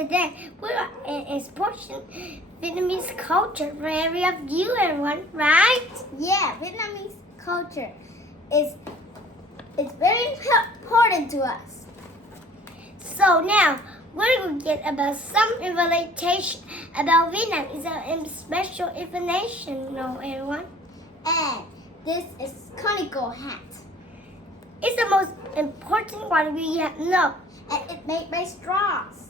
today we are exporting Vietnamese culture for every of you everyone, right? Yeah, Vietnamese culture is very important to us. So now we're going to get about some information about Vietnam. It's a special information, everyone. And this is conical hat. It's the most important one we have. No, And it's made by straws.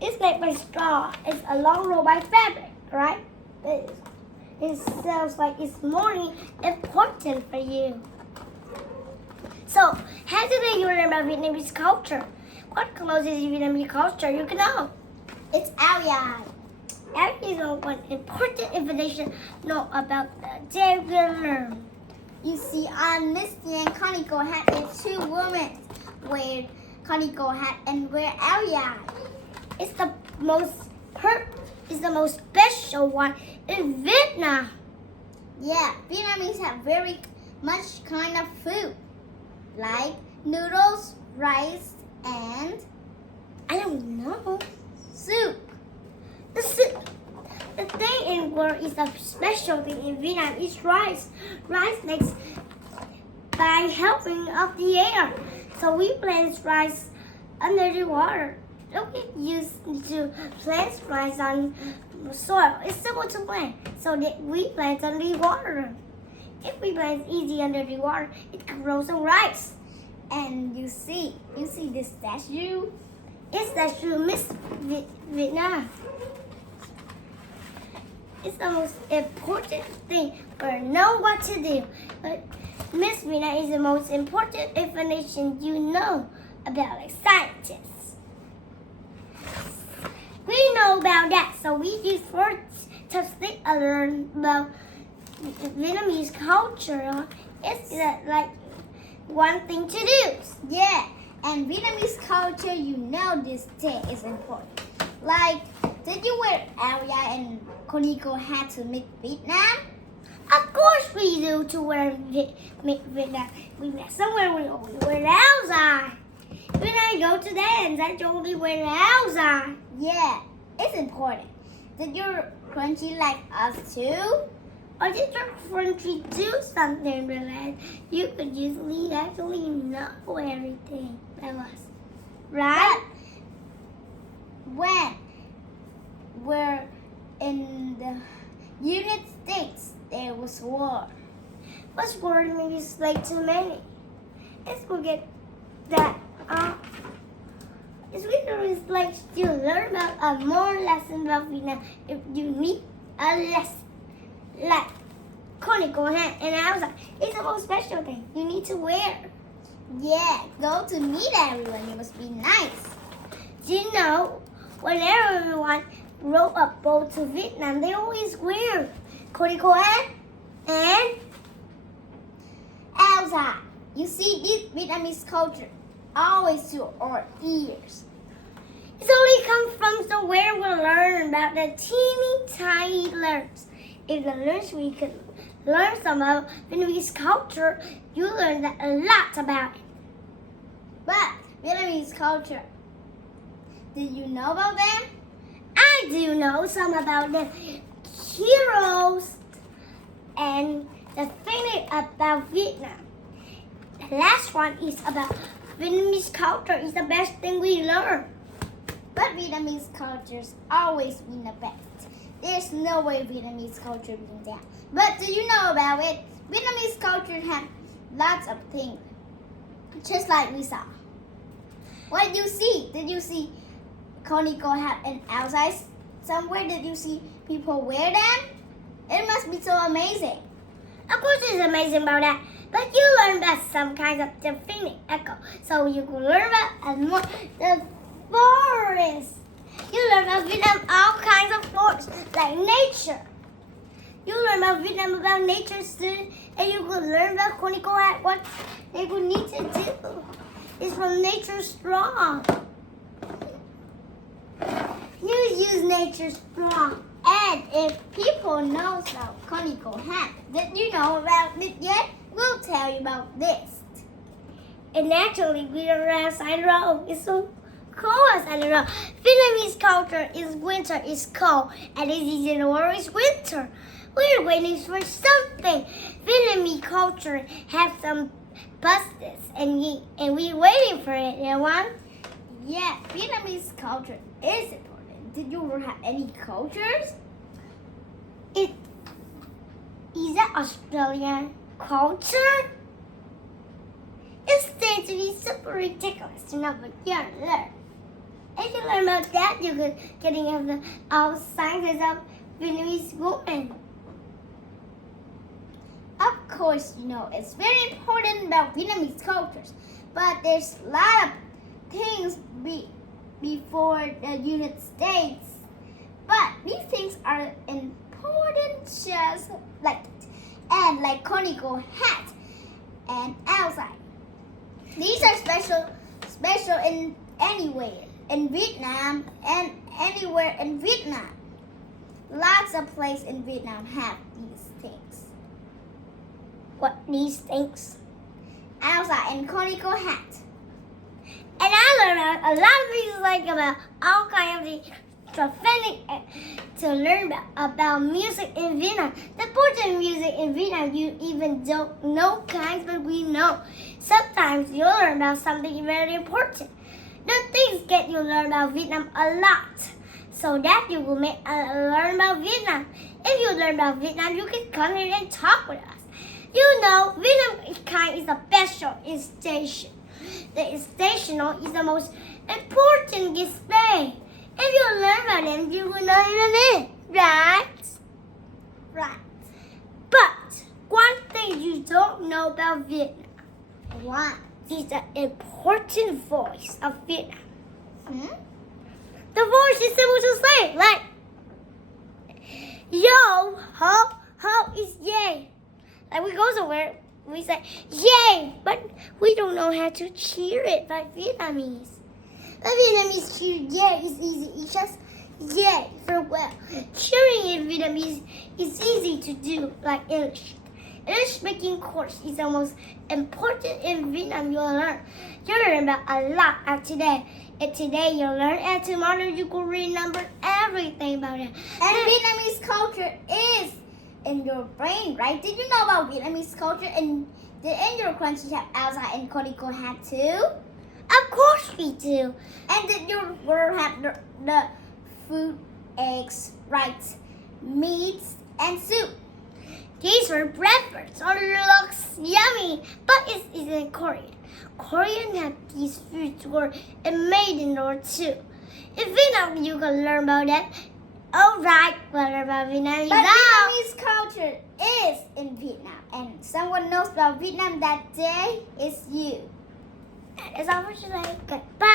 it's made by straw. It's a long roll by fabric, right? It sounds like it's more important for you. So, how today you learn about Vietnamese culture? What clothes is Vietnamese culture? You can know. It's áo dài. That is one important information know about the day we learn. You see, on this and conical hat, there's two women wear conical hat and wear áo dài. It's the most special one in Vietnam. Yeah, Vietnamese have very much kind of food, like noodles, rice, and I don't know. soup. The thing in world is a special thing in Vietnam is rice. Rice makes by helping of the air. So we plant rice under the water. Don't get used to plant rice on soil. It's simple to plant. So that we plant under the water. If we plant easy under the water, it can grow some rice. And you see this statue? It's the true Miss Vietnam. It's the most important thing for know what to do. But Miss Vietnam is the most important information you know about like scientists. We know about that, so we use for to learn about Vietnamese culture. It's like one thing to do. Yeah, and Vietnamese culture, you know this thing is important. Like, did you wear áo dài and conical hat to meet Vietnam? Of course we do to wear Vietnam. We met somewhere we only wear áo dài. When I go to dance, I only wear áo dài. Yeah, it's important. Did your crunchy like us too? Or did your country do something related? You could usually actually know everything about us, right? But when we're in the United States, there was war. What's word maybe is like too many. Let's forget that. It's really like to learn about a more lesson about Vietnam. If you need a lesson like conical hat and outside, it's the most special thing you need to wear. Yeah, go to meet everyone. It must be nice. Do you know whenever everyone row a boat to Vietnam, they always wear conical hat and áo dài. You see, this Vietnamese culture always to our ears. it's only come from somewhere we learn about the teeny tiny learns. If the learns we could learn some about Vietnamese culture, you learn a lot about it. But Vietnamese culture, did you know about them? I do know some about the heroes and the thing about Vietnam. The last one is about Vietnamese culture. It's the best thing we learn. But Vietnamese culture's always been the best. There's no way Vietnamese culture being down. But do you know about it? Vietnamese culture have lots of things, just like we saw. What did you see? Did you see conical hat and outside somewhere? Did you see people wear them? It must be so amazing. Of course, it's amazing about that. But you learn about some kinds of different echo. So you can learn about the forest. You learn about Vietnam, all kinds of forests, like nature. You learn about Vietnam about nature too, and you can learn about conical hat, what they would need to do. It's from nature's straw. You use nature's straw. And if people know about conical hat, did you know about it yet? We'll tell you about this. And naturally, we are outside road. It's so course, I don't know. Vietnamese culture is winter is cold, and it is in the world is winter. We're waiting for something. Vietnamese culture has some buses, and we're waiting for it. You know? Yeah, Vietnamese culture is important. Did you ever have any cultures? Is that Australian culture? It seems to be super ridiculous to know, but you gotta learn. If you learn about that, you could getting of the signs of Vietnamese women. Of course, you know, it's very important about Vietnamese cultures, but there's a lot of things before the United States. But these things are important just like that. And like conical hat and outside. These are special in anywhere in Vietnam and anywhere in Vietnam. Lots of places in Vietnam have these things. What these things? Outside and conical hat. And I learned a lot of things like about all kinds of things to learn about music in Vietnam. The important music in Vietnam, you even don't know kinds, but we know. Sometimes you learn about something very important. The things get you learn about Vietnam a lot, so that you will make learn about Vietnam. If you learn about Vietnam, you can come here and talk with us. You know, Vietnam kind is a special station. The station is the most important display. If you learn about them, you will know them, right? Right. But one thing you don't know about Vietnam, What? is the important voice of Vietnam. Hmm? The voice is simple to say, like yo, ho is yay. Like we go somewhere, we say yay, but we don't know how to cheer it like Vietnamese. The Vietnamese cheer yay is easy. It's just yay for well. Cheering in Vietnamese is easy to do like English. English speaking course is the most important in Vietnam. You'll learn. You learn about a lot of today. And today you learn, and tomorrow you can remember everything about it. And Vietnamese culture is in your brain, right? Did you know about Vietnamese culture? And in your country have outside and conical hat too? Of course we do. And did your world have the food, eggs, rice, meats, and soup? These were breakfast or looks yummy, but it's in Korean. Korean have these foods were made in there too. In Vietnam, you can learn about that. Alright, what about Vietnamese? But Vietnamese culture is in Vietnam, and someone knows about Vietnam that day is you. That is all for today. Goodbye.